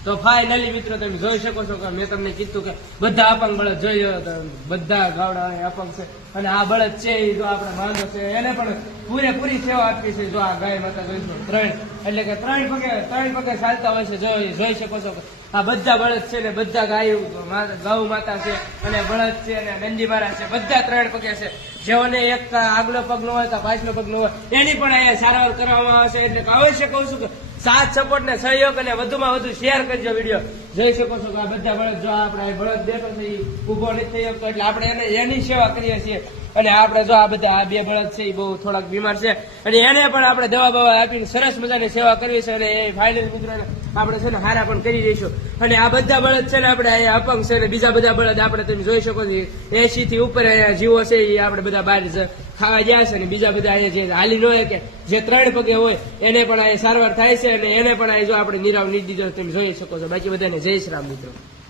તો ફાઇનલી મિત્રો તમે જોઈ શકો છો કે મેં તમને કીધું કે બધા અપંગ બળદ જોઈ બધા ગાવડા અપંગ છે અને આ બળદ છે એ જો આપણે માંગો છે એને પણ પૂરેપૂરી સેવા આપી છે. જો આ ગાય માતા જોઈશું 3 એટલે કે 3 પગે ચાલતા હોય છે. જોઈ શકો છો કે આ બધા બળદ છે ને બધા ગૌ માતા છે અને બળદ છે અને નંદી મહારાજ છે બધા 3 પગે છે. જેઓને એક આગલો પગ નો હોય તો પાછલો પગ નો હોય એની પણ અહીંયા સારવાર કરવામાં આવશે. એટલે અવશ્ય કહું છું કે સાથ સપોર્ટ ને સહયોગ અને વધુમાં વધુ શેર કરજો વિડીયો. જોઈ શકો છો કે આ બધા બળદ જો આપણે બળદ દેખો છે એ ઉભો નથી થઈ શકતો એટલે આપણે એની સેવા કરીએ છીએ. અને આપણે જો આ બધા આ 2 બળદ છે એ બહુ થોડાક બીમાર છે અને એને પણ આપણે દવા બવા આપીને સરસ મજાની સેવા કરવી છે. અને એ ફાઇનલ મિત્રોને આપણે છે ને હારા પણ કરી દઈશું. અને આ બધા બળદ છે ને આપણે અહીંયા અપંગ છે ને બીજા બધા બળદ આપણે તમે જોઈ શકો છો 80 થી ઉપર અહીંયા જીવો છે એ આપણે બધા બહાર ખાવા ગયા છે. અને બીજા બધા અહીંયા જે હાલી ન હોય કે જે 3 પગે હોય એને પણ અહીંયા સારવાર થાય છે અને એને પણ અહીં જો આપણે નિરાવ નીતિ દીધો તમે જોઈ શકો છો. બાકી બધાને જય શ્રી રામ મિત્રો.